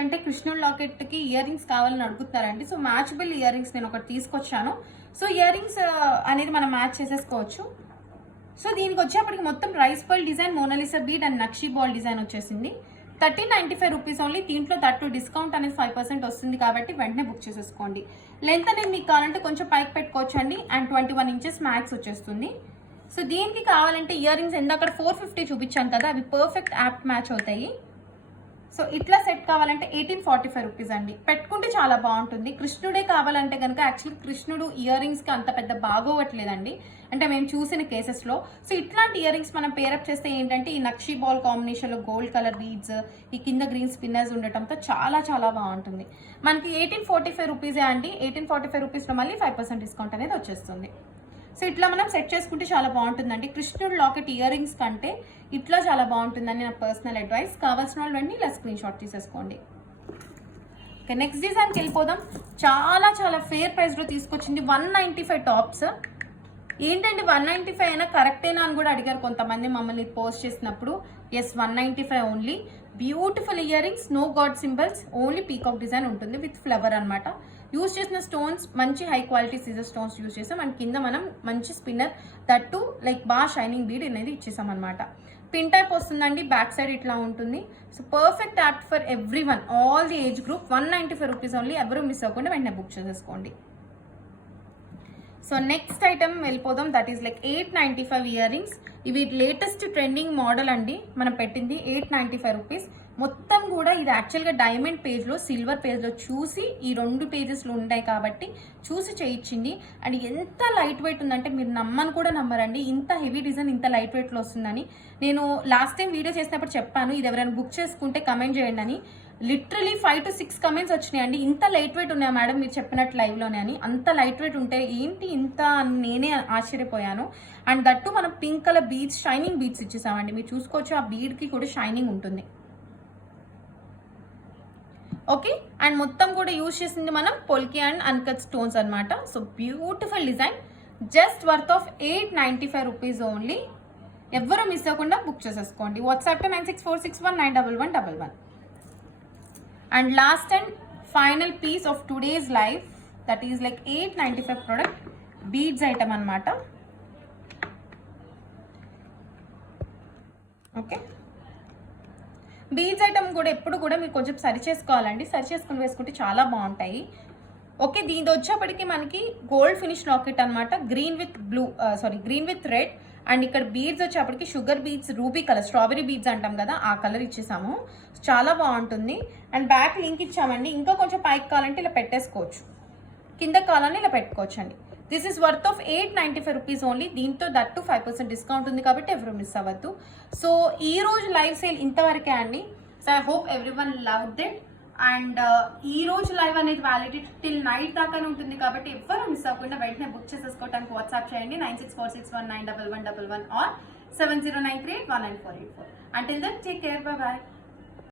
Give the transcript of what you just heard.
ఏంటంటే కృష్ణుడు లాకెట్కి ear rings కావాలని అడుగుతారండి. సో మ్యాచబుల్ ఇయర్ రింగ్స్ నేను ఒకటి తీసుకొచ్చాను. సో ఇయర్ రింగ్స్ అనేది మనం మ్యాచ్ చేసేసుకోవచ్చు. సో దీనికి వచ్చేప్పటికి మొత్తం rice pearl design, Mona Lisa bead and nakshi ball design వచ్చేసింది. 1395 రూపీస్ ఓన్లీ. దీంట్లో తట్టు డిస్కౌంట్ అనేది 5% వస్తుంది కాబట్టి వెంటనే బుక్ చేసేసుకోండి. లెంత్ అనేది మీకు కావాలంటే కొంచెం పైకి పెట్టుకోవచ్చు అండి. అండ్ 21 ఇంచెస్ మ్యాక్స్ వచ్చేస్తుంది. సో దీనికి కావాలంటే ఇయర్ రింగ్స్ అక్కడ 450 చూపించాను కదా, అవి పర్ఫెక్ట్ యాప్ట్ మ్యాచ్ అవుతాయి. సో ఇట్లా సెట్ కావాలంటే 1845 రూపీస్ అండి. పెట్టుకుంటే చాలా బాగుంటుంది. కృష్ణుడే కావాలంటే కనుక యాక్చువల్లీ కృష్ణుడు ఇయర్ రింగ్స్కి అంత పెద్ద బాగోవట్లేదండి, అంటే మేము చూసిన కేసెస్లో. సో ఇట్లాంటి ఇయర్ రింగ్స్ మనం పేరప్ చేస్తే ఏంటంటే ఈ నక్షీ బాల్ కాంబినేషన్లో గోల్డ్ కలర్ బీడ్స్, ఈ కింద గ్రీన్ స్పిన్నర్స్ ఉండటంతో చాలా చాలా బాగుంటుంది. మనకి 1845 రూపీసే అండి. 1845 రూపీస్లో మళ్ళీ 5% డిస్కౌంట్ అనేది వచ్చేస్తుంది. సో ఇట్లా మనం సెట్ చేసుకుంటే చాలా బాగుంటుందండి. కృష్ణుడు లాకెట్ ఇయర్ రింగ్స్ కంటే ఇట్లా చాలా బాగుంటుందని నా పర్సనల్ అడ్వైస్. కావాల్సిన వాళ్ళు వెంటనే ఇలా స్క్రీన్ షాట్ తీసేసుకోండి. ఓకే, నెక్స్ట్ డిజైన్కి వెళ్ళిపోదాం. చాలా చాలా ఫేర్ ప్రైస్లో తీసుకొచ్చింది. 195 టాప్స్. ఏంటంటే 195 అయినా కరెక్టేనా అని కూడా అడిగారు కొంతమంది మమ్మల్ని పోస్ట్ చేసినప్పుడు. Yes, 195 only. Beautiful earrings, no god symbols, only peacock design ఉంటుంది విత్ ఫ్లవర్ అనమాట. యూజ్ చేసిన స్టోన్స్ మంచి హై క్వాలిటీ సీజర్ స్టోన్స్ యూజ్ చేసాం. అండ్ కింద మనం మంచి స్పిన్నర్ తట్టు లైక్ బాగా షైనింగ్ బీడ్ అనేది ఇచ్చేసాం అనమాట. పిన్ టైప్ వస్తుందండి, బ్యాక్ సైడ్ ఇట్లా ఉంటుంది. So perfect apt for every one, all the age group. 195 rupees only. ఎవరు మిస్ అవ్వకుండా వెంటనే బుక్ చేసేసుకోండి. సో నెక్స్ట్ ఐటమ్ వెళ్ళిపోదాం. That is like 895 ear rings. ఇవి లేటెస్ట్ ట్రెండింగ్ మోడల్ అండి మనం పెట్టింది. 895 రూపీస్. మొత్తం కూడా ఇది యాక్చువల్గా డైమండ్ పేజ్లో, సిల్వర్ పేజ్లో చూసి ఈ 2 పేజెస్లో ఉంటాయి కాబట్టి చూసి చేయించింది. అండ్ ఎంత లైట్ వెయిట్ ఉందంటే మీరు నమ్మని కూడా నమ్మరండి, ఇంత హెవీ డిజైన్ ఇంత లైట్ వెయిట్లో వస్తుందని. నేను లాస్ట్ టైం వీడియో చేసినప్పుడు చెప్పాను ఇది ఎవరైనా బుక్ చేసుకుంటే కమెంట్ చేయండి అని. లిటరలీ 5 to 6 కమెంట్స్ వచ్చినాయండి. ఇంత లైట్ వెయిట్ ఉన్నాయా మేడం మీరు చెప్పినట్టు లైవ్లోనే అని. అంత లైట్ వెయిట్ ఉంటే ఏంటి ఇంత అని నేనే ఆశ్చర్యపోయాను. అండ్ దట్టు మనం pink colour beads, shining beads ఇచ్చేసామండి. మీరు చూసుకోవచ్చు ఆ బీడ్కి కూడా షైనింగ్ ఉంటుంది. ఓకే, అండ్ మొత్తం కూడా యూజ్ చేసింది మనం పొల్కి అండ్ అన్కట్ స్టోన్స్ అనమాట. So beautiful design, just worth of 895 rupees only. ఎవరు మిస్ అవ్వకుండా బుక్ చేసేసుకోండి. WhatsApp to 9646191111. And last and final piece of today's live, that is like 895 product beads item అనమాట. Okay, beads item కూడా ఎప్పుడు కూడా మీరు కొంచెం సరి చేసుకోవాలండి. సరి చేసుకుని వేసుకుంటే చాలా బాగుంటాయి. ఓకే, దీని వచ్చేప్పటికి మనకి గోల్డ్ ఫినిష్ లాకెట్ అనమాట. Green with blue, green with red. And ఇక్కడ బీడ్స్ వచ్చేప్పటికి sugar beads, ruby colour, strawberry beads అంటాం కదా ఆ కలర్ ఇచ్చేసాము. చాలా బాగుంటుంది. అండ్ బ్యాక్ లింక్ ఇచ్చామండి. ఇంకా కొంచెం పైకి కావాలంటే ఇలా పెట్టేసుకోవచ్చు, కింద కావాలని ఇలా పెట్టుకోవచ్చు అండి. This is worth of 895 rupees only. దీంతో దట్టు 5% డిస్కౌంట్ ఉంది కాబట్టి ఎవరు మిస్ అవ్వద్దు. సో ఈ రోజు లైవ్ సేల్ ఇంతవరకే అండి. So I hope every one loved it. And ఈ రోజు లైవ్ అనేది వ్యాలిడిటీ టిల్ నైట్ దాకానే ఉంటుంది కాబట్టి ఎవరు మిస్ అవ్వకుండా వెంటనే బుక్ చేసేసుకోవడానికి వాట్సాప్ చేయండి 9646191111 are 7093819484. Until then, take care. Bye bye.